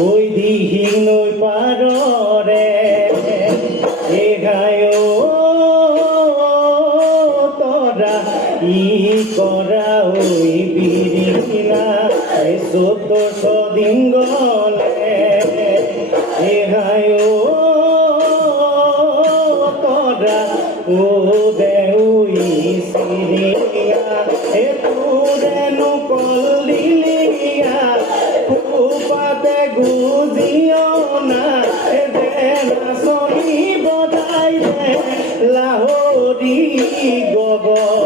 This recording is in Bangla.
ওই দিহিং নৈ পাররে এগায় তরা ই করা ওই বিরিলা চোদ্দ দিন গলে এগায় তরা ও দেউই সিরিয়া এ তুরেনু কলিলিয়া কুপাতে গুজিও না এ দেনা সহি বদাই দে লাহোরি গগন